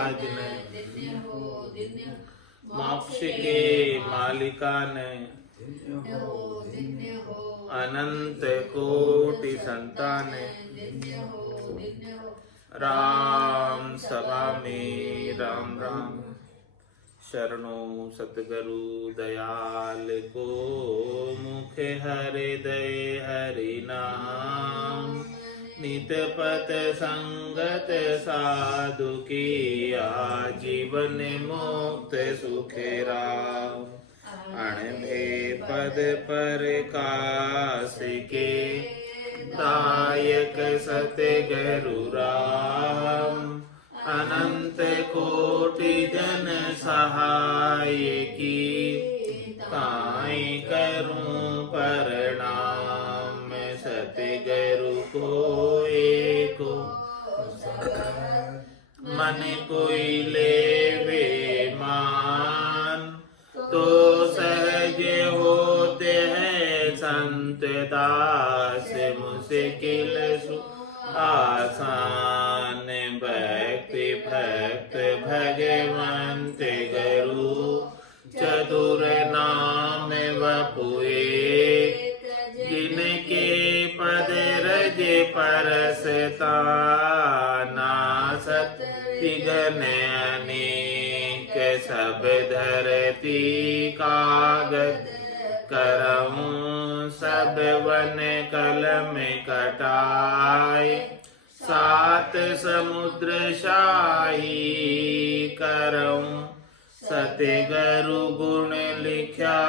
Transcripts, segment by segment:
आज मोक्ष के मालिका ने अनंत कोटि संतान राम सभा में राम राम शरणों सतगुरु दयाल को मुख हृदय हरि नाम नित पत संगत साधु की आजीवन मुक्त सुख राम अणभे पद पर कास के दायक सतगुरु राम अनंत कोटि जन सहाय की ताई करूं प्रणाम सतगुरु को एको मन कोई लेवे मान तो सहज होते हैं संत दास मुश्किल आसान भक्ति भक्त भगवंत गुरु चतुर नाम वपुए जिनके पद रज परसता नासत विघ्न अनेक सब धरती कागज करऊं सब वन कलम कटाए सात समुद्र शाही करऊं सतगुरु गुण लिख्या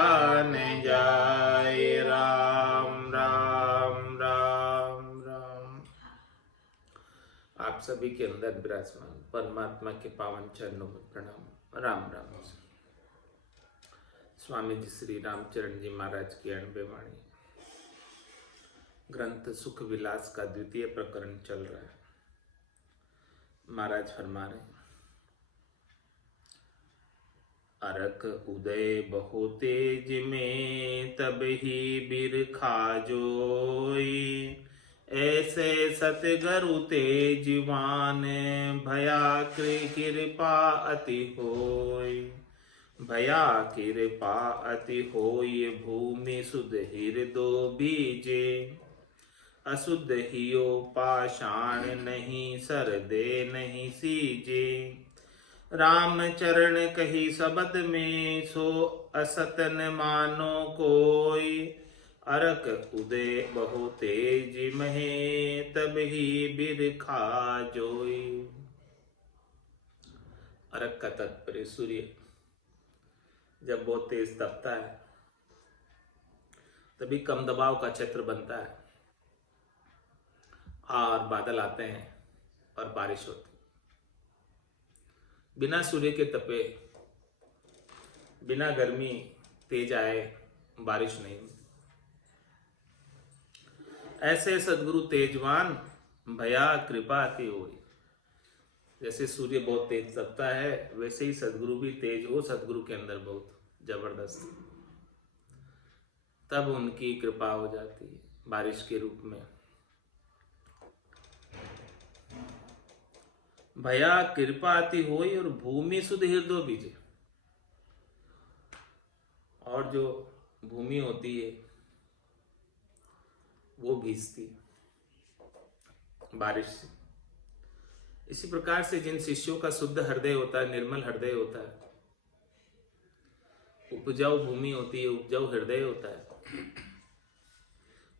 न जाए राम राम राम राम। आप सभी के अंदर विराजमान परमात्मा के पावन चरणों में प्रणाम। राम राम। स्वामी जी श्री रामचरण जी महाराज की 90 वाणी ग्रंथ सुख विलास का द्वितीय प्रकरण चल रहा है। महाराज फरमा रहे, अरक उदय बहु तेज में तब ही बिरखा जोई ऐसे सतगुरु तेजवान भया कृपा अति होई भया कृपा अति होय भूमि सुध हृदो बीजे अशुद्ध हियो पाषाण नहीं सरदे नहीं सीजे राम चरण कही शब्द में सो असतन मानो कोई अरक उदय बहु तेज महे तब ही बिरखा जोई। अरक का तात्पर्य सूर्य जब बहुत तेज तपता है तभी कम दबाव का क्षेत्र बनता है और बादल आते हैं और बारिश होती। बिना सूर्य के तपे बिना गर्मी तेज आए बारिश नहीं। ऐसे सद्गुरु तेजवान भया कृपा अति होई। जैसे सूर्य बहुत तेज तपता है वैसे ही सद्गुरु भी तेज हो सद्गुरु के अंदर बहुत जबरदस्त, तब उनकी कृपा हो जाती है बारिश के रूप में। भया कृपा अति होई और भूमि सुध हृदय बीजे। और जो भूमि होती है वो भीजती बारिश से। इसी प्रकार से जिन शिष्यों का शुद्ध हृदय होता है, निर्मल हृदय होता है, उपजाऊ भूमि होती है, उपजाऊ हृदय होता है,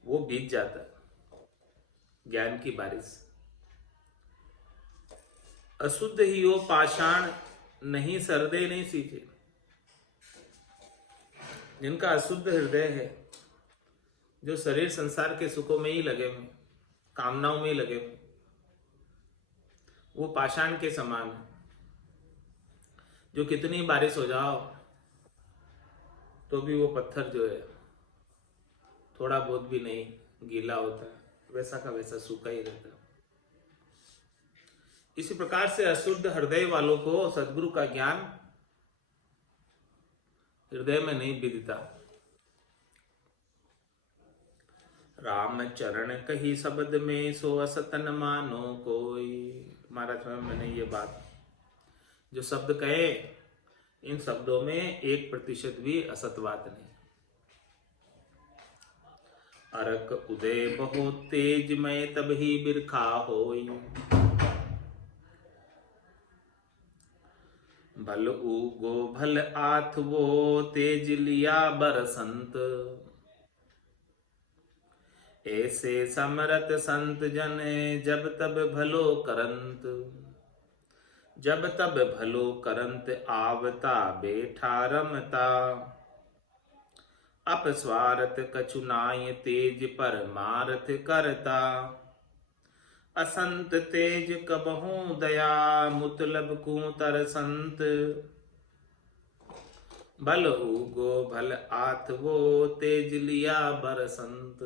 वो भीग जाता है ज्ञान की बारिश। अशुद्ध ही हो पाषाण नहीं सरदे नहीं सीखे। जिनका अशुद्ध हृदय है, जो शरीर संसार के सुखों में ही लगे हुए, कामनाओं में ही लगे हुए, वो पाषाण के समान है। जो कितनी बारिश हो जाओ तो भी वो पत्थर जो है थोड़ा बहुत भी नहीं गीला होता है, वैसा का वैसा सूखा ही रहता है। इसी प्रकार से अशुद्ध हृदय वालों को सद्गुरु का ज्ञान हृदय में नहीं विदिता। राम चरण कही शब्द में सो असतन मानो कोई। महाराज मैंने ये बात जो शब्द कहे इन शब्दों में 1% भी असतवाद नहीं। अरक उदय बहुत तेज में तब ही बिरखा होई, भल उगो भल आथ वो तेज लिया बरसंत, ऐसे समरत संत जन जब तब भलो करंत, जब तब भलो करंत आवता बैठा रमता, अपस्वारथ कछु नाय तेज पर मारथ करता, असंत तेज कबहू दया मुतलब कूतर संत, भल उगो भल आथ वो तेज लिया बरसंत।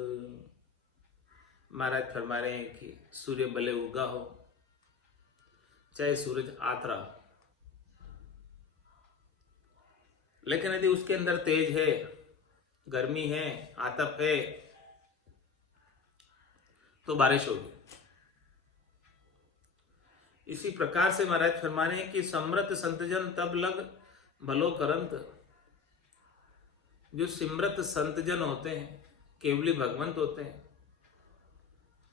महाराज फरमा रहे हैं कि सूर्य भले उगा हो चाहे सूरज आथ रहा हो, लेकिन यदि उसके अंदर तेज है, गर्मी है, आतप है, तो बारिश होगी। इसी प्रकार से महाराज फरमा रहे हैं कि समृत संतजन तब लग भलो करंत। जो सिमरत संतजन होते हैं, केवली भगवंत होते हैं,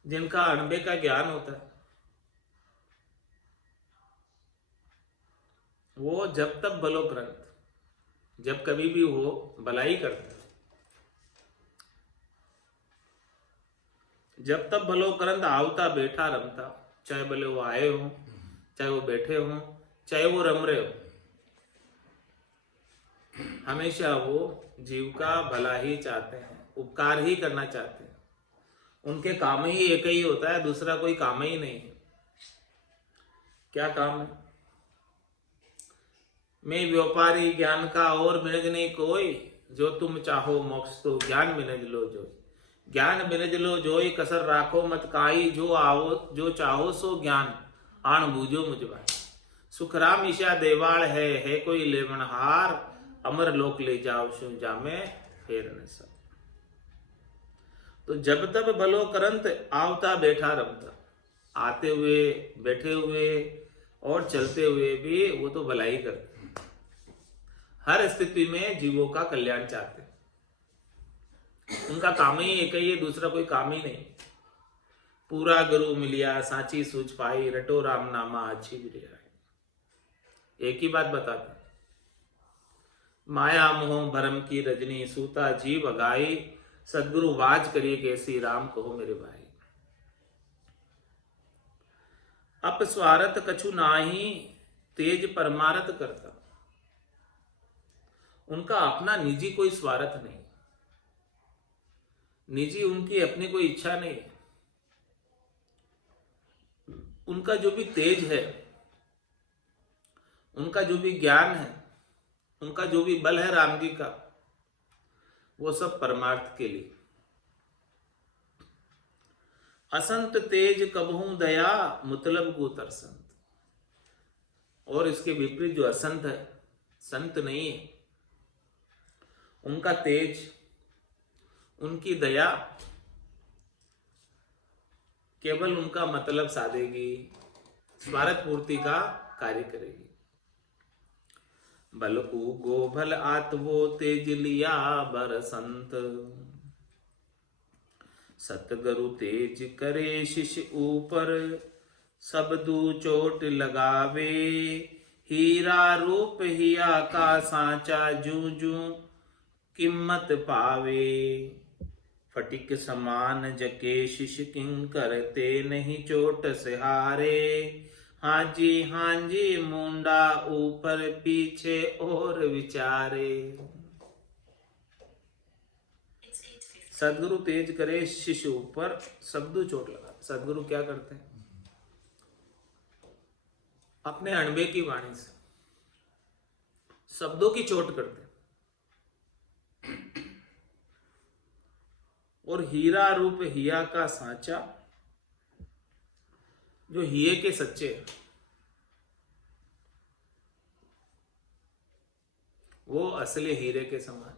जिनका अणबे का ज्ञान होता है, वो जब तब भलो करंत, जब कभी भी वो भलाई करते, जब तब भलो करंत आवता बैठा रमता। चाहे भले वो आए हो, चाहे वो बैठे हो, चाहे वो रम रहे हो, हमेशा वो जीव का भला ही चाहते हैं, उपकार ही करना चाहते हैं। उनके काम ही एक ही होता है, दूसरा कोई काम ही नहीं है। क्या काम है? मैं व्यापारी ज्ञान का और मिनज नहीं कोई, जो तुम चाहो मोक्ष तो ज्ञान मिनज लो जोई, ज्ञान मिनज लो जोई कसर राखो मत काई, जो आओ जो चाहो सो ज्ञान आण बूझो मुझ भाई। सुखराम ईशा देवाल है कोई लेवनहार, अमर लोक ले जाओ शु जामे फेर न सब। तो जब तब भलो करंत आवता बैठा रमता, आते हुए, बैठे हुए और चलते हुए भी वो तो भलाई करते, हर स्थिति में जीवों का कल्याण चाहते। उनका काम ही एक ही है, दूसरा कोई काम ही नहीं। पूरा गुरु मिलिया सांची सूझ पाई, रटो राम नामा अच्छी बिरिया। एक ही बात बताते, माया मोह भरम की रजनी सूता जीव अगाई, सदगुरु वाज करिए कैसी राम कहो मेरे भाई। अपस्वारथ कछु नाही तेज परमारथ करता। उनका अपना निजी कोई स्वार्थ नहीं, निजी उनकी अपनी कोई इच्छा नहीं। उनका जो भी तेज है, उनका जो भी ज्ञान है, उनका जो भी बल है राम जी का, वो सब परमार्थ के लिए। असंत तेज कबहू दया मतलब को तरसंत। और इसके विपरीत जो असंत है, संत नहीं है, उनका तेज, उनकी दया केवल उनका मतलब साधेगी, स्वार्थ पूर्ति का कार्य करेगी। भल उगो भल आत वो तेज लिया बरसंत, सतगुरु तेज करे शिष्य ऊपर, सब दू चोट लगावे, हीरा रूप हिया का सांचा जू जू किम्मत पावे, फटिक समान जके शिष्य किंकर ते नहीं चोट से हारे, हाँ जी मुंडा ऊपर पीछे और विचारे। सदगुरु तेज करे शिष्य ऊपर, सबदू चोट लगा। सदगुरु क्या करते हैं? अपने अणबे की वाणी से शब्दों की चोट करते हैं, और हीरा रूप हिया का सांचा, जो हिये के सच्चे, वो असली हीरे के समान,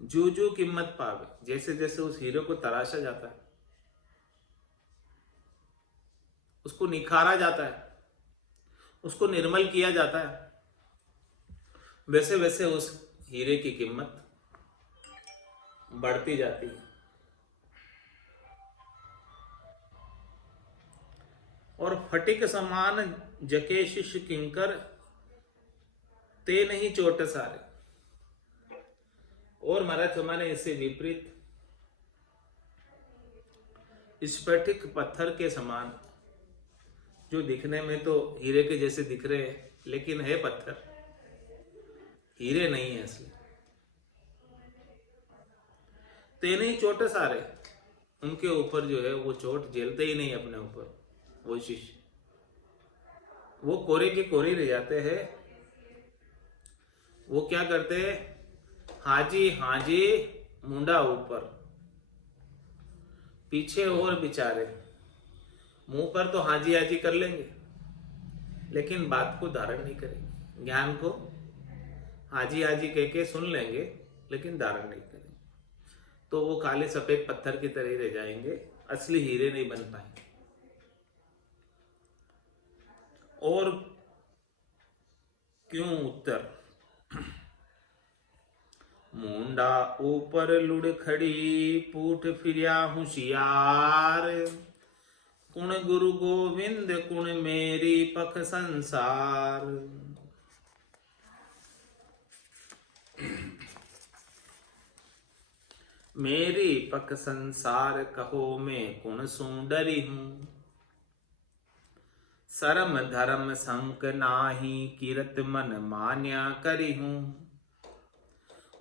जो जो कीमत पावे, जैसे जैसे उस हीरे को तराशा जाता है, उसको निखारा जाता है, उसको निर्मल किया जाता है, वैसे वैसे उस हीरे की कीमत बढ़ती जाती है। और फटिक समान जके शिष्य किंकर ते नहीं चोट सारे। और महाराज हमारे इससे विपरीत स्फटिक पत्थर के समान, जो दिखने में तो हीरे के जैसे दिख रहे हैं लेकिन है पत्थर, हीरे नहीं है असली। ते नहीं चोट सारे, उनके ऊपर जो है वो चोट झेलते ही नहीं अपने ऊपर। वो शिष्य वो कोरे के कोरे रह जाते हैं। वो क्या करते हैं, हाजी हाजी मुंडा ऊपर, पीछे और बेचारे मुंह पर तो हाजी हाजी कर लेंगे लेकिन बात को धारण नहीं करेंगे, ज्ञान को हाजी हाजी कह के सुन लेंगे लेकिन धारण नहीं करेंगे। तो वो काले सफेद पत्थर की तरह रह जाएंगे, असली हीरे नहीं बन पाएंगे। और क्यों उत्तर, मुंडा ऊपर लुढ़ खड़ी पूठ फिरिया होशियार, कुण गुरु गोविंद कुण मेरी पख संसार। मेरी पख संसार कहो मैं कुण सू डरी हूं, शरम धर्म संक नाही कीरत मन मान्या करी हूं।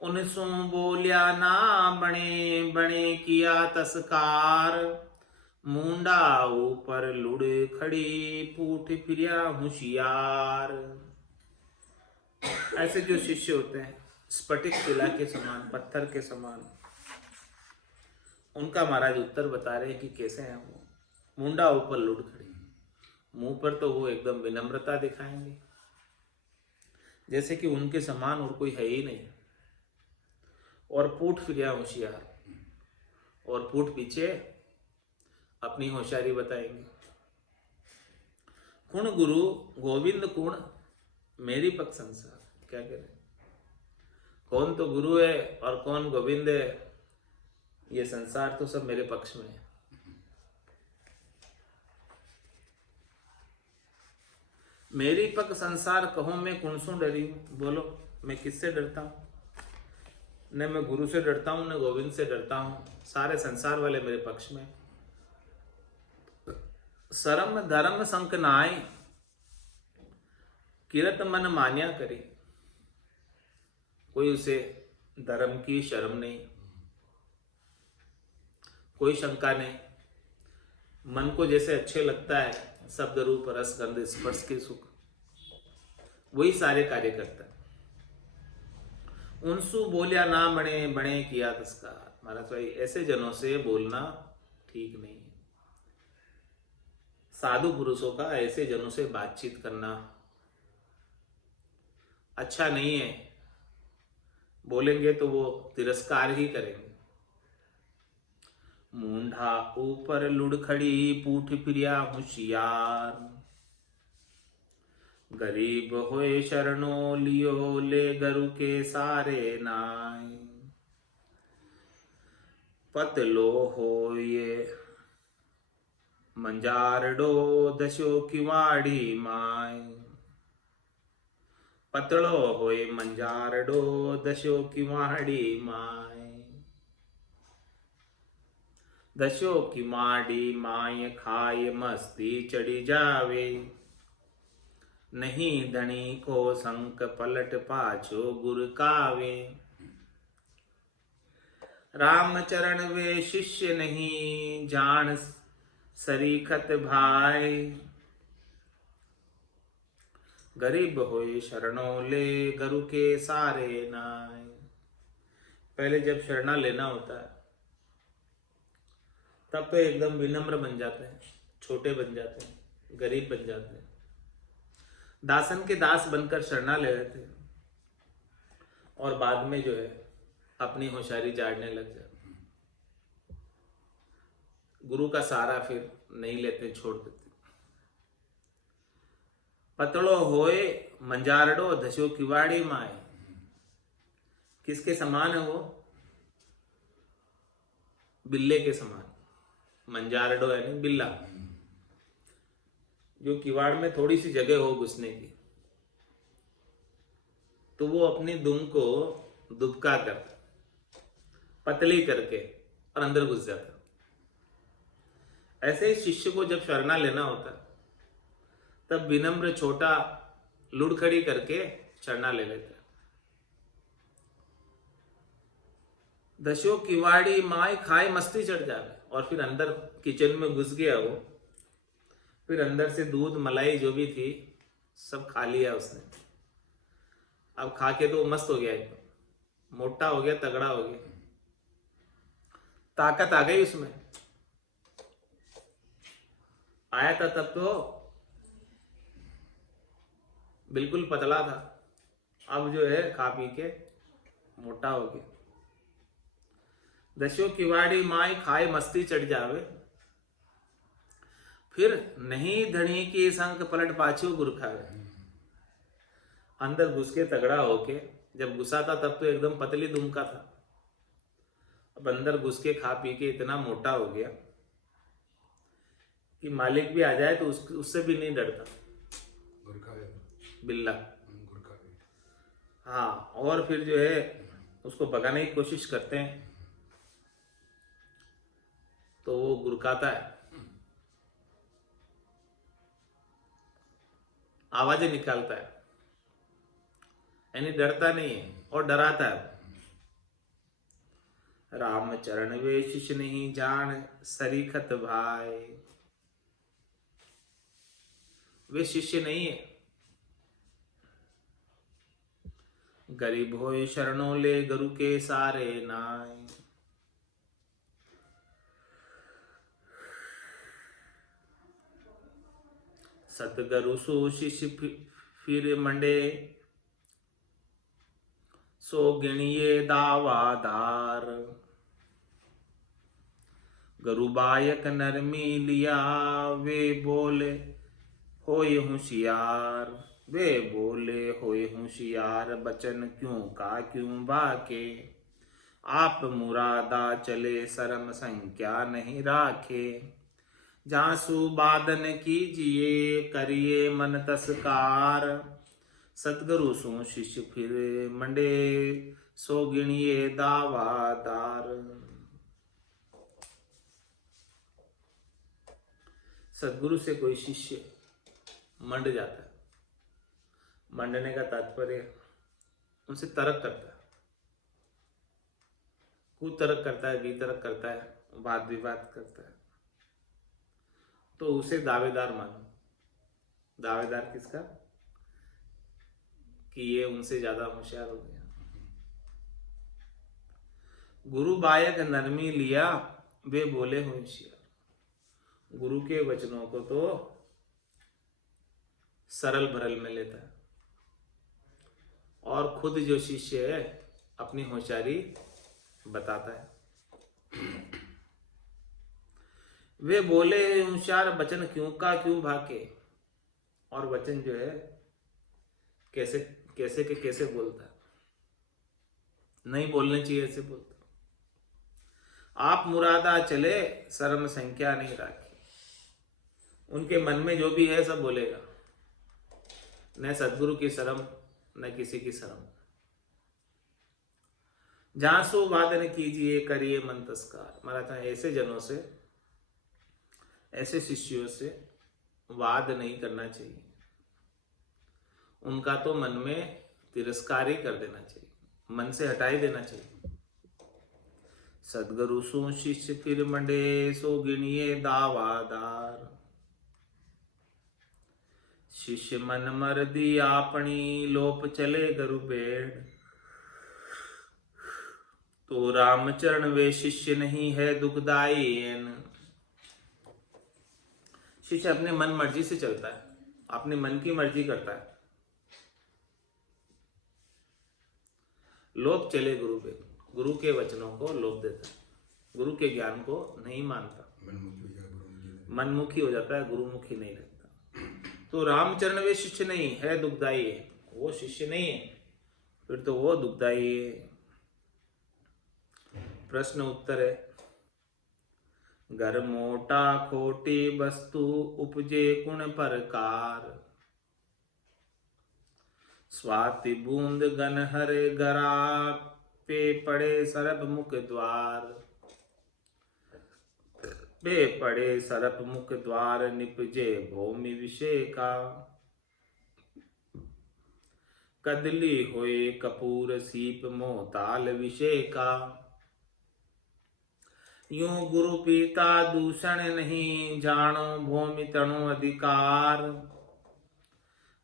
उनसू बोलिया ना बने बने किया तस्कार, मुंडा ऊपर लुढ़ खड़ी पूठ फिरिया होशियार। ऐसे जो शिष्य होते हैं स्फटिक शिला के समान, पत्थर के समान, उनका महाराज उत्तर बता रहे हैं कि कैसे हैं वो। मुंडा ऊपर लुढ़ खड़ी, मुंह पर तो वो एकदम विनम्रता दिखाएंगे जैसे कि उनके समान और कोई है ही नहीं, और पूठ फिरिया होशियार, और पूठ पीछे अपनी होशियारी बताएंगे। कुण गुरु गोविंद कुण मेरी पख संसार, क्या कह रहे, कौन तो गुरु है और कौन गोविंद है, ये संसार तो सब मेरे पक्ष में है। मेरी पग संसार कहो मैं कौन सो डरी हूं, बोलो मैं किससे डरता हूं? न मैं गुरु से डरता हूं, न गोविंद से डरता हूं, सारे संसार वाले मेरे पक्ष में। शरम धर्म संक नाय किरत मन मान्या करी, कोई उसे धर्म की शर्म नहीं, कोई शंका नहीं, मन को जैसे अच्छे लगता है शब्द रूप रस गंध स्पर्श के सुख, वही सारे कार्य करता है। उनसु बोलिया ना बने बने किया तस्कार। महाराज भाई ऐसे जनों से बोलना ठीक नहीं है, साधु पुरुषों का ऐसे जनों से बातचीत करना अच्छा नहीं है। बोलेंगे तो वो तिरस्कार ही करेंगे। मुंडा ऊपर लुढ़ खड़ी पूठ फिरिया होशियार, गरीब होए शरणो लियो ले गरु के सारे नाय, पतलो हो ये मंजारडो दशो किवाड़ी माय, पतलो होए मंजारडो दशो किवाड़ी माय, दशो की माड़ी माय खाए मस्ती चढ़ी जावे, नहीं धनी को संक पलट पाछो गुर कावे, राम चरण वे शिष्य नहीं जान सरीखत भाई, गरीब होए शरणों ले गुरु के सारे नाय। पहले जब शरणा लेना होता है तब तो एकदम विनम्र बन जाते हैं, छोटे बन जाते हैं, गरीब बन जाते हैं, दासन के दास बनकर शरणा ले लेते हैं और बाद में जो है अपनी होशियारी झाड़ने लग जाते हैं, गुरु का सहारा फिर नहीं लेते, छोड़ देते। पतड़ो होए मंजारडो धसो किवाड़ी माए। किसके समान है वो? बिल्ले के समान। मंजारडो यानी बिल्ला, जो किवाड़ में थोड़ी सी जगह हो घुसने की, तो वो अपनी दुम को दुबका कर पतली करके और अंदर घुस जाता। ऐसे ही शिष्य को जब शरणा लेना होता तब विनम्र छोटा लुढ़खड़ी करके शरणा ले लेता। दशो किवाड़ी माय खाए मस्ती चढ़ जावे। और फिर अंदर किचन में घुस गया वो, फिर अंदर से दूध मलाई जो भी थी सब खा लिया उसने। अब खा के तो मस्त हो गया, एकदम मोटा हो गया, तगड़ा हो गया, ताकत आ गई उसमें। आया था तब तो बिल्कुल पतला था, अब जो है खा पी के मोटा हो गया। दशो किवाड़ी माई खाए मस्ती चढ़ जावे, फिर नहीं धनी की संग पलट पाछू गुरखावे। अंदर घुस के तगड़ा होके, जब घुसा था तब तो एकदम पतली दुम का था, अब अंदर घुस के खा पी के इतना मोटा हो गया कि मालिक भी आ जाए तो उससे भी नहीं डरता। बिल्ला। हाँ, और फिर जो है उसको भगाने की कोशिश करते हैं तो वो गुरकाता है, आवाजें निकालता है, यानी डरता नहीं है और डराता है। राम चरण वे शिष्य नहीं जान सरीखत भाई। वे शिष्य नहीं है। गरीब होए शरणों ले गुरु के सारे नाय। सतगुरु सो शिष्य फिर मंडे, सो गिणिये दावादार। गुरु बायक नरमी लिया, वे बोले होए होशियार। वे बोले होए होशियार, बचन क्यों का क्यों बाके। आप मुरादा चले शर्म संख्या नहीं राखे। जासु बादन कीजिए करिए मन तस्कार। सतगुरु सो शिष्य फिर मंडे, सो गिणिए दावादार। सतगुरु से कोई शिष्य मंड जाता है, मंडने का तात्पर्य उनसे तर्क करता है, कुतर्क करता है, वितर्क करता है, वाद विवाद करता है, तो उसे दावेदार मानो। दावेदार किसका? कि ये उनसे ज्यादा होशियार हो गया। गुरु बायक नरमी लिया, वे बोले होशियार। गुरु के वचनों को तो सरल भरल में लेता है, और खुद जो शिष्य है अपनी होशियारी बताता है। वे बोले होशियार, वचन क्यों का क्यों भाके। और वचन जो है कैसे कैसे के कैसे बोलता है, नहीं बोलने चाहिए ऐसे बोलता। आप मुरादा चले शर्म संख्या नहीं राखी। उनके मन में जो भी है सब बोलेगा, न सदगुरु की शर्म न किसी की शर्म। जासु वादन कीजिए करिए मन तस्कार। महाराज ऐसे जनों से, ऐसे शिष्यों से वाद नहीं करना चाहिए, उनका तो मन में तिरस्कार ही कर देना चाहिए, मन से हटा ही देना चाहिए। सदगुरु सो शिष्य फिर मंडे, सो गिणिए दावादार। शिष्य मन मर्दी आपनी, लोप चले गुरु बेड़। तो रामचरण वे शिष्य नहीं है दुखदाई। शिष्य अपने मन मर्जी से चलता है, अपने मन की मर्जी करता है। लोप चले गुरु पे, गुरु के वचनों को लोप देता है, गुरु के ज्ञान को नहीं मानता, मनमुखी हो जाता है, गुरुमुखी नहीं रहता। तो रामचरण वे शिष्य नहीं है, दुखदाई है, वो शिष्य नहीं है, फिर तो वो दुखदाई है। प्रश्न उत्तर है, घर मोटा खोटी वस्तु उपजे गुण परकार, स्वाति बूंद गनहर गरा पे पड़े सरब मुख द्वार, पे पड़े सरप मुख द्वार निपजे भूमि विषय का, कदली होए कपूर सीप मोहताल विषय का, यूं गुरु पिता दूषण नहीं जानो भूमि तणु अधिकार,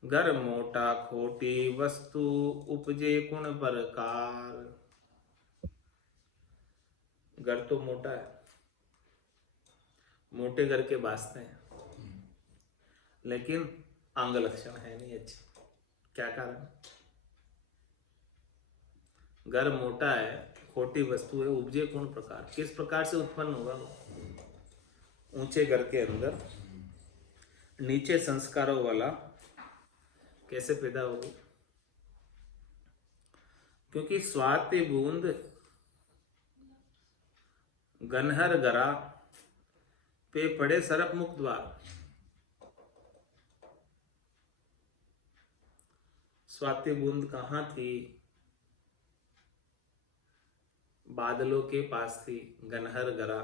घर मोटा खोटी वस्तु उपजे गुण परकार। घर तो मोटा है, मोटे घर के वास्ते हैं, लेकिन अंग लक्षण है नहीं अच्छे। क्या कारण? घर मोटा है, खोटी वस्तु है, उपजे कौन प्रकार, किस प्रकार से उत्पन्न होगा? ऊंचे घर के अंदर नीचे संस्कारों वाला कैसे पैदा होगा? क्योंकि स्वाति बूंद गनहर गरा पे पड़े सरप मुख द्वार। स्वाति बूंद कहाँ थी? बादलों के पास थी। गनहर गरा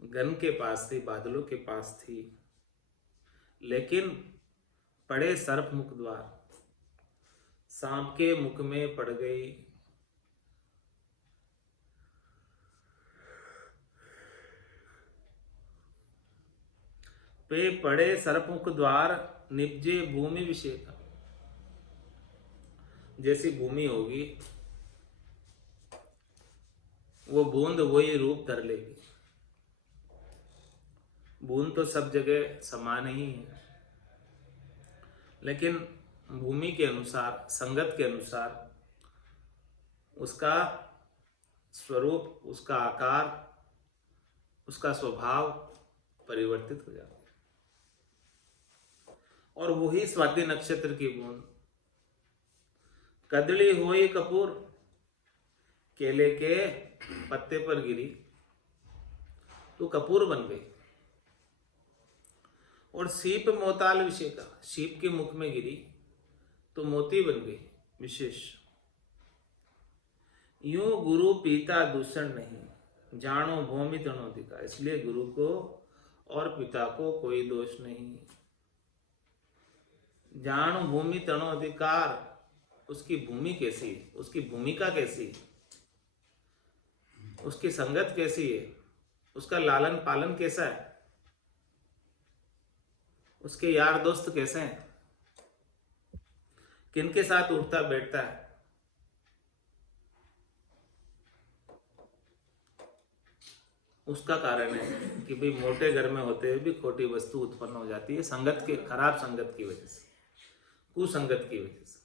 गन के पास थी, बादलों के पास थी, लेकिन पड़े सर्प मुख द्वार, सांप के मुख में पड़ गई। पे पड़े सर्प मुख द्वार निपजे भूमि विषय का। जैसी भूमि होगी वो बूंद वही रूप धर लेगी। बूंद तो सब जगह समान ही है, लेकिन भूमि के अनुसार, संगत के अनुसार उसका स्वरूप, उसका आकार, उसका स्वभाव परिवर्तित हो जाता है। और वही स्वाति नक्षत्र की बूंद कदली हुई कपूर, केले के पत्ते पर गिरी तो कपूर बन गई। और सीप मोताल विषय का, सीप के मुख में गिरी तो मोती बन गई विशेष। यूं गुरु पिता दूषण नहीं, जानो भूमि तनोधिका। इसलिए गुरु को और पिता को कोई दोष नहीं। जानो भूमि तनो अधिकार, उसकी भूमि कैसी है, उसकी भूमिका कैसी है, उसकी संगत कैसी है, उसका लालन पालन कैसा है, उसके यार दोस्त कैसे हैं, किनके साथ उठता बैठता है। उसका कारण है कि भाई मोटे घर में होते हुए भी खोटी वस्तु उत्पन्न हो जाती है, संगत के, खराब संगत की वजह से, कुसंगत की वजह से।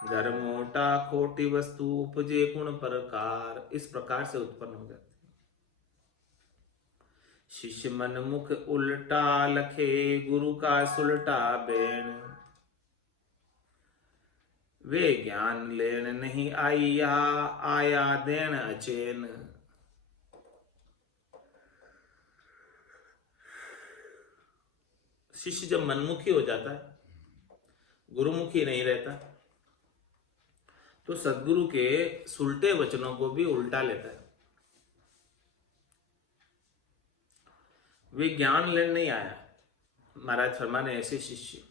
घर मोटा खोटी वस्तु उपजे गुण प्रकार, इस प्रकार से उत्पन्न हो जाती है। शिष्य मन मुख उल्टा लखे, गुरु का सुलटा बैन, वे ज्ञान लेन नहीं आया, आया देन अचेन। शिष्य जब मनमुखी हो जाता है, गुरुमुखी नहीं रहता, तो सद्गुरु के सुलटे वचनों को भी उल्टा लेता है। वे ज्ञान लेने नहीं आया। महाराज फरमाने ऐसे शिष्य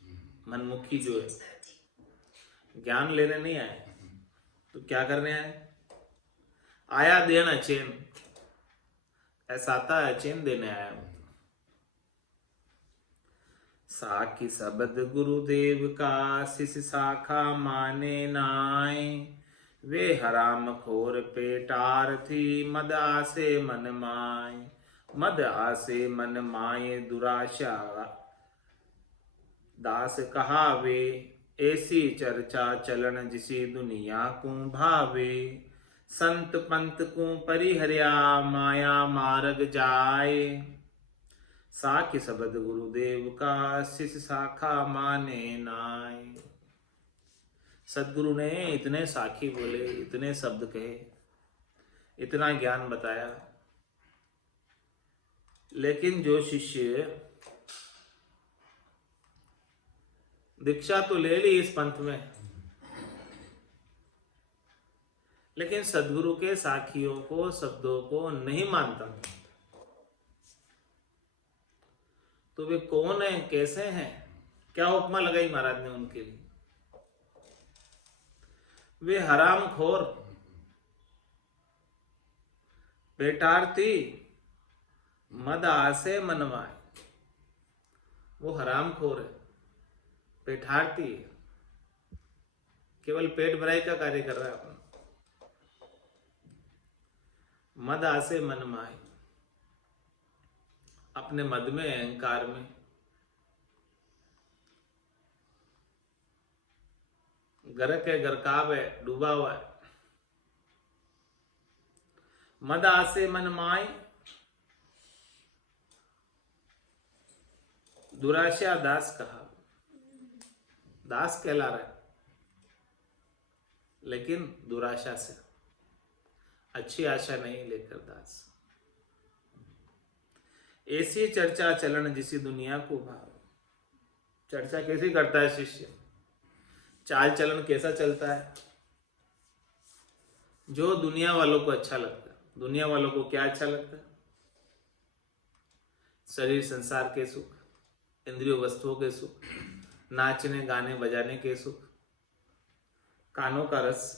मनमुखी जो है, ज्ञान लेने नहीं आए, तो क्या करने आए? आया देना चैन, ऐसा आता है चैन देने आया। साखी शब्द गुरुदेव का, शिष्य शाखा माने नाय, वे हराम खोर पेटार थी, मद आसे मन माय। मद आसे मन माये दुराशा, दास कहावे, ऐसी चर्चा चलन जिसी दुनिया को भावे। संत पंत को परिहर्या, माया मार्ग जाए, साखी शब्द गुरुदेव का शिष्य शाखा माने नाय। सदगुरु ने इतने साखी बोले, इतने शब्द कहे, इतना ज्ञान बताया, लेकिन जो शिष्य दीक्षा तो ले ली इस पंथ में, लेकिन सदगुरु के साखियों को, शब्दों को नहीं मानता, तो वे कौन है, कैसे हैं? क्या उपमा लगाई महाराज ने उनके लिए? वे हरामखोर, पेटार्थी, मद आसे मनमाए। वो हरामखोर है, पेटार्थी है, केवल पेट भराई का कार्य कर रहा है अपन। मद आसे मनमाए, अपने मद में, अहंकार में गरक है, गरकाब है, डूबा हुआ है। मद आसे मनमाए, दुराशा दास कहा। दास कहला रहा है, लेकिन दुराशा से, अच्छी आशा नहीं लेकर दास। ऐसी चर्चा चलन जिसी दुनिया को भाव। चर्चा कैसी करता है शिष्य, चाल चलन कैसा चलता है, जो दुनिया वालों को अच्छा लगता है। दुनिया वालों को क्या अच्छा लगता है? शरीर संसार के सुख, इंद्रिय वस्तुओं के सुख, नाचने गाने बजाने के सुख, कानों का रस,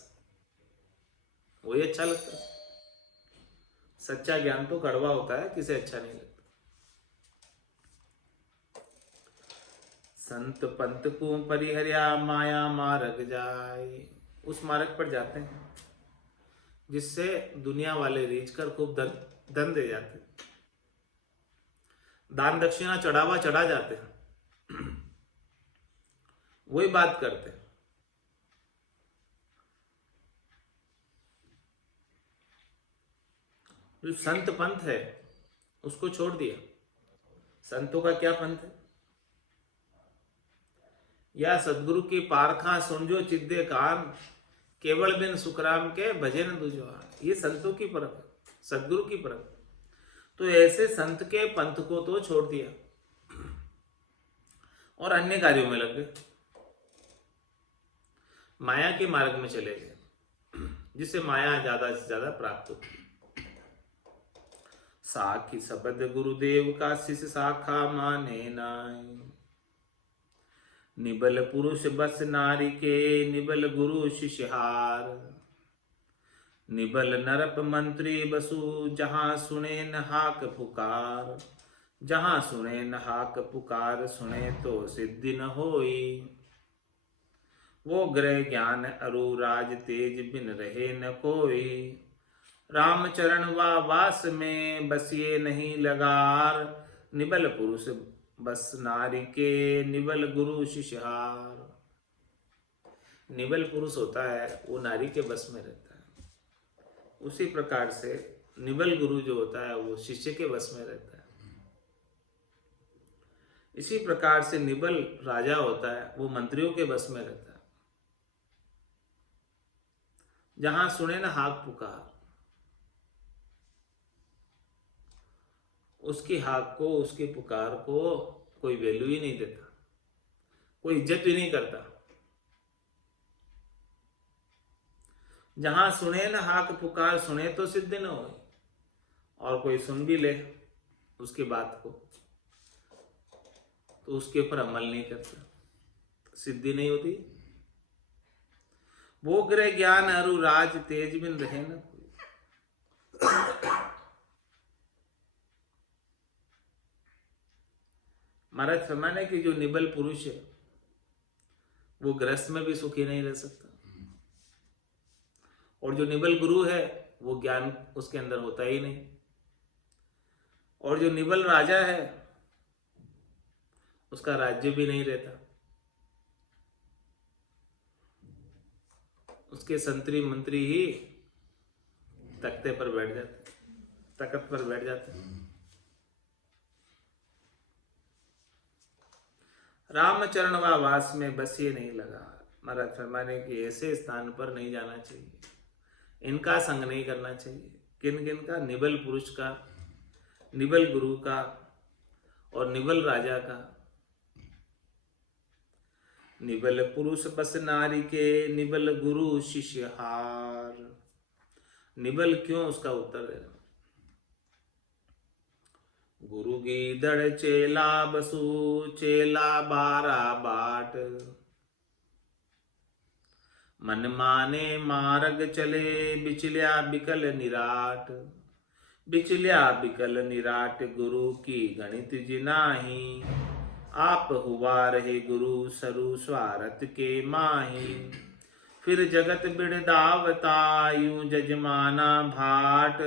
वही अच्छा लगता है। सच्चा ज्ञान तो कड़वा होता है, किसे अच्छा नहीं लगता। संत पंत को परिहर्या माया मार्ग जाए। उस मार्ग पर जाते हैं जिससे दुनिया वाले रीझ कर खूब धन दे जाते हैं, दान दक्षिणा चढ़ावा चढ़ा जाते हैं, वही बात करते हैं। जो संत पंथ है उसको छोड़ दिया। संतों का क्या पंथ है? या सदगुरु की पारखा सुनजो चिद्दे कान, केवल बिन सुखराम के भजन दुजवान। ये संतों की परख है, सदगुरु की परख। तो ऐसे संत के पंथ को तो छोड़ दिया और अन्य कार्यों में लग गए, माया के मार्ग में चले गए, जिससे माया ज्यादा से ज्यादा प्राप्त होती। साखी शब्द गुरुदेव का शिष्य शाखा माने नाय। निबल पुरुष बस नारी के, निबल गुरु शिष्यहार। निबल नरप मंत्री बसु, जहां सुने न हाक पुकार। जहां सुने न हाक पुकार, सुने तो सिद्धि न होई। वो ग्रह ज्ञान अरु राज, तेज बिन रहे न कोई। रामचरण वा वास में, बसिए नहीं लगार। निबल पुरुष बस नारी के, निबल गुरु शिष्यहार। निबल पुरुष होता है वो नारी के बस में रहता है, उसी प्रकार से निबल गुरु जो होता है वो शिष्य के बस में रहता है। इसी प्रकार से निबल राजा होता है वो मंत्रियों के बस में रहता है। जहां सुने ना हाक पुकार, उसकी हाक को, उसकी पुकार को कोई वैल्यू ही नहीं देता, कोई इज्जत भी नहीं करता। जहां सुने न हाक पुकार, सुने तो सिद्ध न हो, और कोई सुन भी ले उसकी बात को तो उसके ऊपर अमल नहीं करता, सिद्धि नहीं होती। वो ग्रह ज्ञान अरु राज, तेज बिन रहे न कोई। महाराज फरमाने कि जो निबल पुरुष है वो गृहस्थ में भी सुखी नहीं रह सकता, और जो निबल गुरु है वो ज्ञान उसके अंदर होता ही नहीं, और जो निबल राजा है उसका राज्य भी नहीं रहता, उसके संतरी मंत्री ही तख्ते पर बैठ जाते, तख्त पर बैठ जाते। रामचरण व वास में बस ये नहीं लगा। महाराज फरमाने कि ऐसे स्थान पर नहीं जाना चाहिए, इनका संग नहीं करना चाहिए। किन किन का? निबल पुरुष का, निबल गुरु का और निबल राजा का। निबल पुरुष बस नारी के, निबल गुरु शिष्य हार। निबल क्यों? उसका उत्तर दे रहा। गुरु गीदड़ चेला बसु, चेला बारा बाट। मन माने मार्ग चले, बिचलिया बिकल निराट। बिचलिया बिकल निराट, गुरु की गणित जिनाही। आप हुआ रहे गुरु, सरु स्वारथ के माही। फिर जगत बिड़दावता, यूं जजमाना भाट।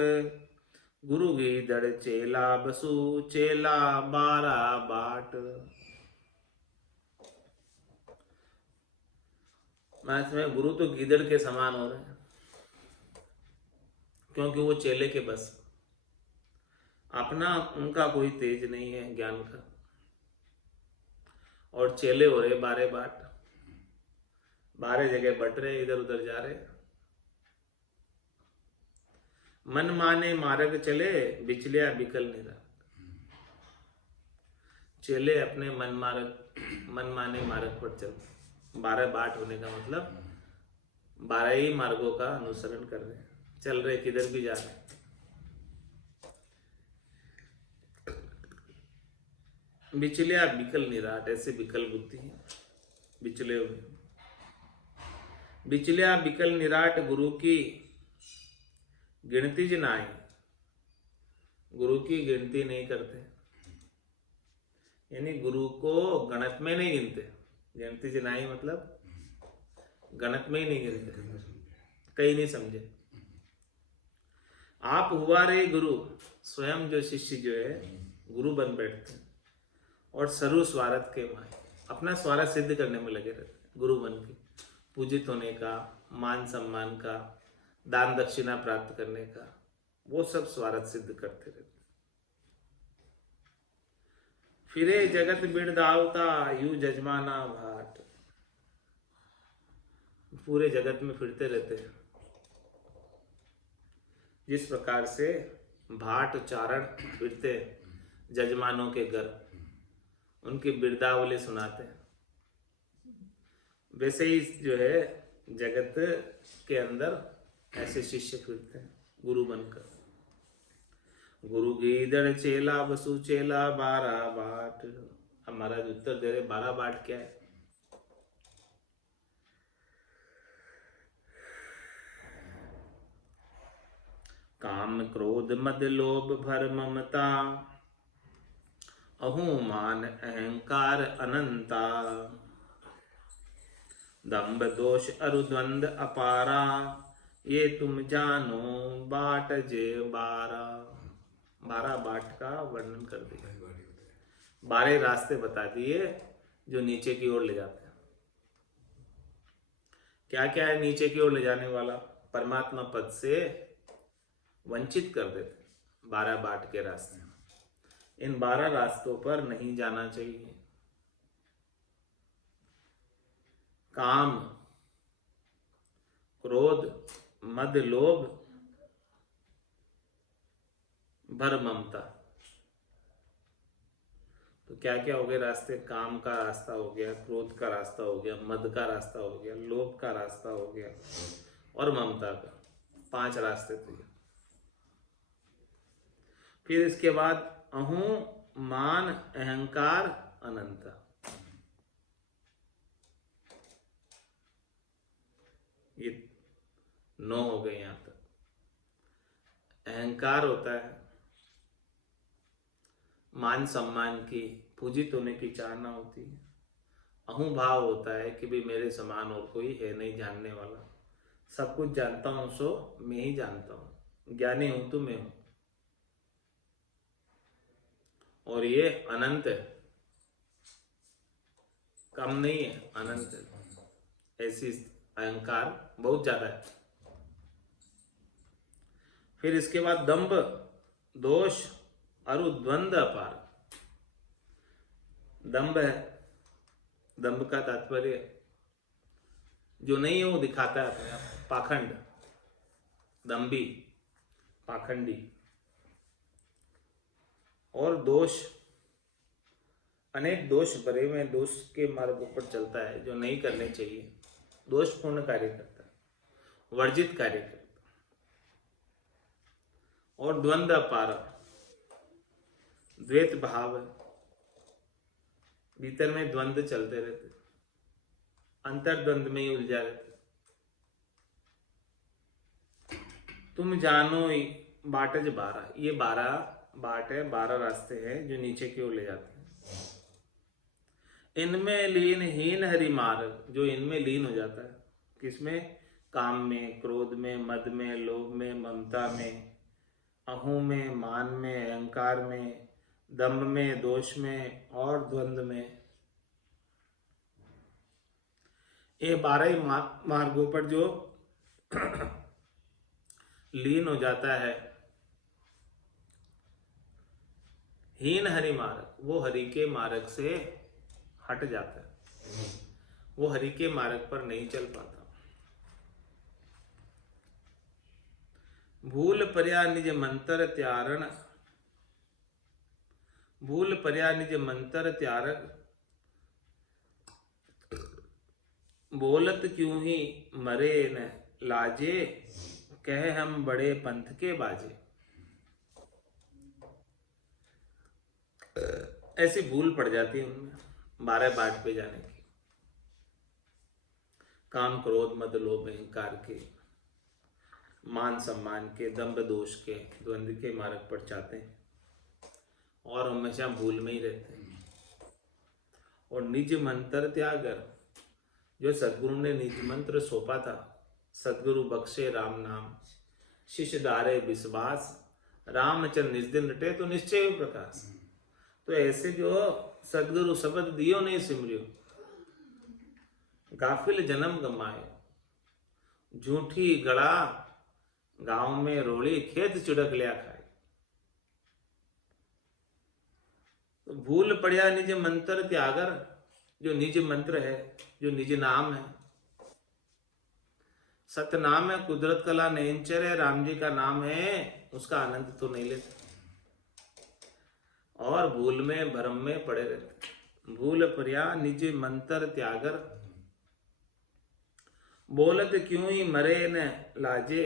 गुरु गीदड़ चेला बसु, चेला बारा बाट। मैं गुरु तो गीदड़ के समान हो रहे हैं, क्योंकि वो चेले के बस, अपना उनका कोई तेज नहीं है ज्ञान का। और चेले हो रहे बारे बाट, बारह जगह बट रहे, इधर उधर जा रहे। मन माने मार्ग चले, बिचलिया बिकल निरा। चेले अपने मन माने मार्ग पर चलते। 12 बाट होने का मतलब 12 ही मार्गों का अनुसरण कर रहे हैं, चल रहे, किधर भी जा रहे। बिचलिया बिकल निराट, ऐसे बिकल बुद्धि है, बिचले हुए। बिचलिया बिकल निराट, गुरु की गिनती जनाए। गुरु की गिनती नहीं करते, यानी गुरु को गणत में नहीं गिनते। गिनती जनाई मतलब गणत में ही नहीं गिनते, कहीं नहीं समझे। आप हुआ रे गुरु, स्वयं जो शिष्य जो है गुरु बन बैठते हैं और सर्व स्वार्थ के माए, अपना स्वार्थ सिद्ध करने में लगे रहते हैं। गुरु बन के पूजित होने का, मान सम्मान का, दान दक्षिणा प्राप्त करने का, वो सब स्वार्थ सिद्ध करते रहते। फिरे जगत बिड़दावता, यू जजमाना भाट। पूरे जगत में फिरते रहते हैं, जिस प्रकार से भाट चारण फिरते जजमानों के घर, उनकी बिरदावली सुनाते हैं, वैसे ही जो है जगत के अंदर ऐसे शिष्य फिरते हैं गुरु बनकर। गुरु गीदड़ चेला बसु, चेला बारा बाट। अब महाराज उत्तर दे रहे, 12 बाट क्या है? काम क्रोध मद लोभ भर ममता, अहू मान अहंकार अनंता। दंभ दोष अरुद्वंद अपारा, ये तुम जानो बाट जे 12 बाट का वर्णन कर दिया। 12 रास्ते बता दिए जो नीचे की ओर ले जाते हैं। क्या क्या है नीचे की ओर ले जाने वाला? परमात्मा पद से वंचित कर देते 12 बाट के रास्ते। इन 12 रास्तों पर नहीं जाना चाहिए। काम, क्रोध, मद, लोभ, भर, ममता। तो क्या क्या हो गए रास्ते? काम का रास्ता हो गया, क्रोध का रास्ता हो गया, मद का रास्ता हो गया, लोभ का रास्ता हो गया और ममता का। 5 रास्ते थे। फिर इसके बाद अहू मान अहंकार अनंता। ये 9 हो गए। यहां तक अहंकार होता है मान सम्मान की, पूजित होने की चाहना होती है। अहू भाव होता है कि भाई मेरे समान और कोई है नहीं जानने वाला, सब कुछ जानता हूं सो मैं ही जानता हूं, ज्ञानी हूं तो मैं हूं। और ये अनंत है, कम नहीं है, अनंत है। ऐसी अहंकार बहुत ज्यादा है। फिर इसके बाद दंभ, दोष, अरु द्वंद अपार। दंभ है, दंभ का तात्पर्य जो नहीं है वो दिखाता है अपने आप, पाखंड, दंभी, पाखंडी। और दोष, अनेक दोष भरे में दोष के मार्ग पर चलता है, जो नहीं करने चाहिए, दोषपूर्ण कार्य करता है, वर्जित कार्य करता है। और द्वंद्व अपार, द्वैत भाव है, भीतर में द्वंद्व चलते रहते, अंतर्द्वंद में ही उलझा रहते। तुम जानो बाटज 12, ये 12 बाट है, 12 रास्ते हैं जो नीचे की ओर ले जाते हैं। इनमें लीन हीन हरि मार्ग, जो इनमें लीन हो जाता है, किसमें? काम में, क्रोध में, मद में, लोभ में, ममता में, अहू में, मान में, अहंकार में, दम्भ में, दोष में और द्वंद्व में। ये 12 ही मार्गों पर जो लीन हो जाता है, हीन हरि मार्ग, वो हरि के मार्ग से हट जाता है, वो हरि के मार्ग पर नहीं चल पाता। भूल पर्या निज मंत्र त्यारण, भूल पर्या निज मंत्र त्यारक, बोलत क्यों ही मरे न लाजे, कहे हम बड़े पंथ के बाजे। ऐसी भूल पड़ जाती है उनमें 12 बाट पे जाने की, काम, क्रोध, मद, लोभ, अहंकार के, मान सम्मान के, दंभ दोष के, द्वंद्व के मार्ग पर जाते हैं और हमेशा भूल में ही रहते हैं। और निज मंत्र त्यागर, जो सदगुरु ने निज मंत्र सौंपा था, सदगुरु बख्शे राम नाम, शिष्य दारे विश्वास, रामचंद्र निज दिन रटे तो निश्चय प्रकाश। तो ऐसे जो सदगुरु शब्द दियो नहीं सिमरियो, गाफिल जन्म गमायो, झूठी गड़ा गांव में रोली, खेत चिड़क लिया खाए। तो भूल पड़िया निज मंत्र त्यागर, जो निज मंत्र है, जो निज नाम है, सतनाम है, कुदरत कला नयनचर है, राम जी का नाम है, उसका आनंद तो नहीं लेते और भूल में भ्रम में पड़े रहते। भूल पर्या निज मंत्र त्यागर, बोलत क्यों ही मरे न लाजे,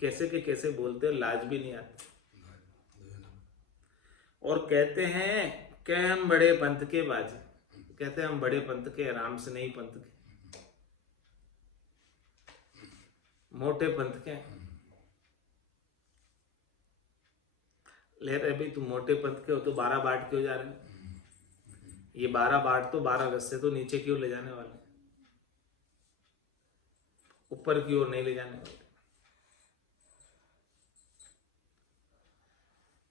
कैसे के कैसे बोलते, लाज भी नहीं आती। और कहते हैं कि हम बड़े पंथ के बाजे, कहते हैं हम बड़े पंथ के, राम से नहीं पंथ के, मोटे पंथ के। ले रहे भाई तुम मोटे पंथ के हो तो 12 बाट क्यों जा रहे हो? ये 12 बाट तो 12 रस्ते तो नीचे की ओर ले जाने वाले, ऊपर की ओर नहीं ले जाने वाले।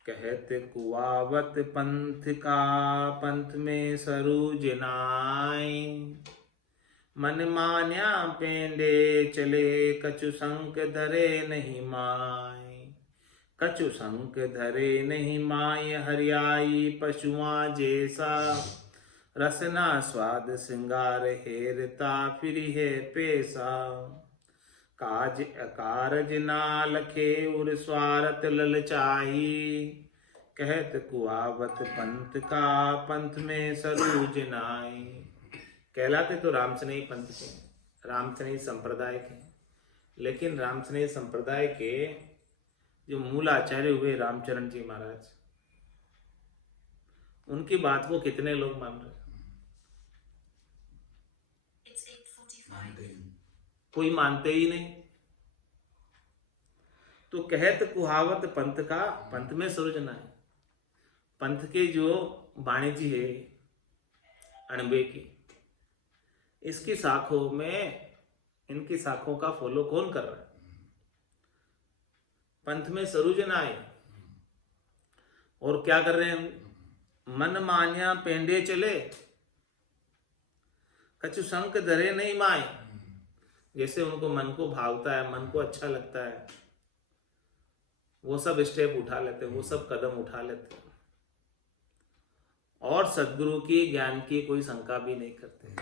कहते कुआवत पंथ का, पंथ में सरूज नाई, मन मान्या पेंडे चले, कछु संक धरे नहीं माय, कछु संक धरे नहीं माय, हरियाई पशुआ जैसा, रसना स्वाद श्रृंगार हेरता, फिर है पैसा, काज अकारज ना लखे, उर स्वार्थ ललचाही, कहत कुआवत पंथ का, पंथ में सरूज नाई। कहलाते तो रामस्नेही पंथ के, रामस्नेही संप्रदाय के, लेकिन रामस्नेही संप्रदाय के जो मूल आचार्य हुए रामचरण जी महाराज, उनकी बात को कितने लोग मान रहे? कोई मानते ही नहीं। तो कहत कुहावत पंथ का, पंथ में सृजना है, पंथ के जो वाणिज्य है अणबे की, इसकी शाखों में, इनकी शाखों का फॉलो कौन कर रहा है? पंथ में सरुजना है। और क्या कर रहे हैं? मन मान्या पेंडे चले, कछु संक धरे नहीं माए, जैसे उनको मन को भावता है, मन को अच्छा लगता है, वो सब स्टेप उठा लेते हैं, वो सब कदम उठा लेते हैं। और सदगुरु की ज्ञान की कोई शंका भी नहीं करते।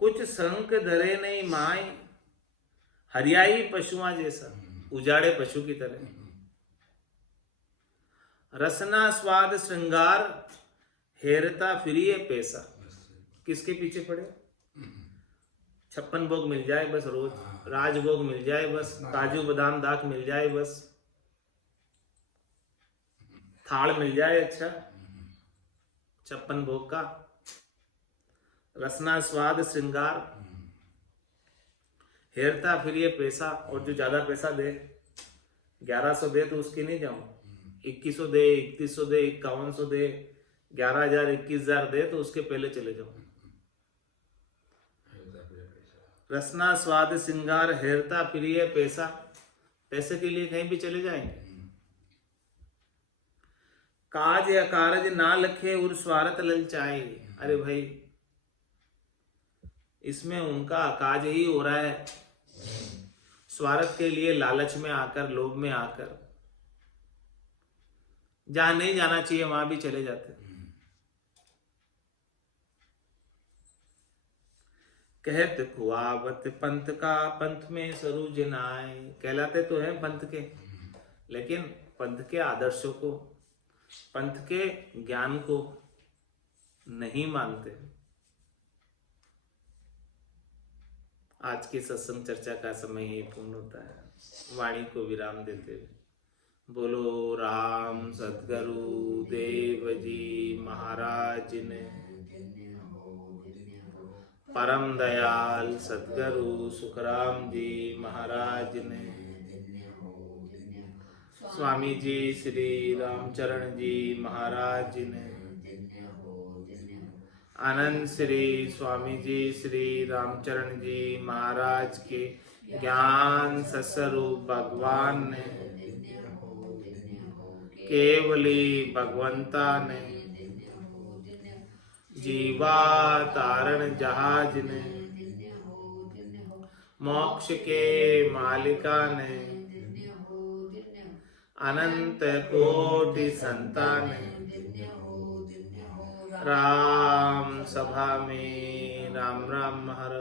कुछ संक धरे नहीं माय, हरियाई पशुआ जैसा, उजाड़े पशु की तरह। रसना स्वाद श्रृंगार, हेरता फिरिए पैसा। किसके पीछे पड़े? 56 भोग मिल जाए बस रोज, राजभोग मिल जाए बस, काजू बादाम दाक मिल जाए बस, थाल मिल जाए अच्छा 56 भोग का। रसना स्वाद श्रृंगार, हेरता फिर ये पैसा। और जो ज्यादा पैसा दे, 1100 दे तो उसकी नहीं जाऊं, 2100 दे, 3100 दे, 5100 दे, 11,000, 21,000 दे तो उसके पहले चले जाऊं। रसना स्वाद श्रृंगार, हेरता फिर ये पैसा। पैसे के लिए कहीं भी चले जाएंगे। काज या कारज ना लखे उर स्वार्थ ललचाए। अरे भाई, इसमें उनका काज ही हो रहा है, स्वार्थ के लिए लालच में आकर, लोभ में आकर, जहां नहीं जाना चाहिए वहां भी चले जाते। कहत खुआवत पंथ का, पंथ में सरूज नाय। कहलाते तो हैं पंथ के, लेकिन पंथ के आदर्शों को, पंथ के ज्ञान को नहीं मानते। आज की सत्संग चर्चा का समय ही पूर्ण होता है। वाणी को विराम देते हुए बोलो राम सद्गुरु देव जी महाराज ने, परम दयाल सद्गुरु सुखराम जी महाराज ने, स्वामी जी श्री रामचरण जी महाराज ने, आनंद श्री स्वामी जी श्री रामचरण जी महाराज के ज्ञान सस्वरूप भगवान ने, केवली भगवंता ने, जीवा तारण जहाज ने, मोक्ष के मालिका ने, अनंत कोटि संतान ने, राम सभा में राम राम हर।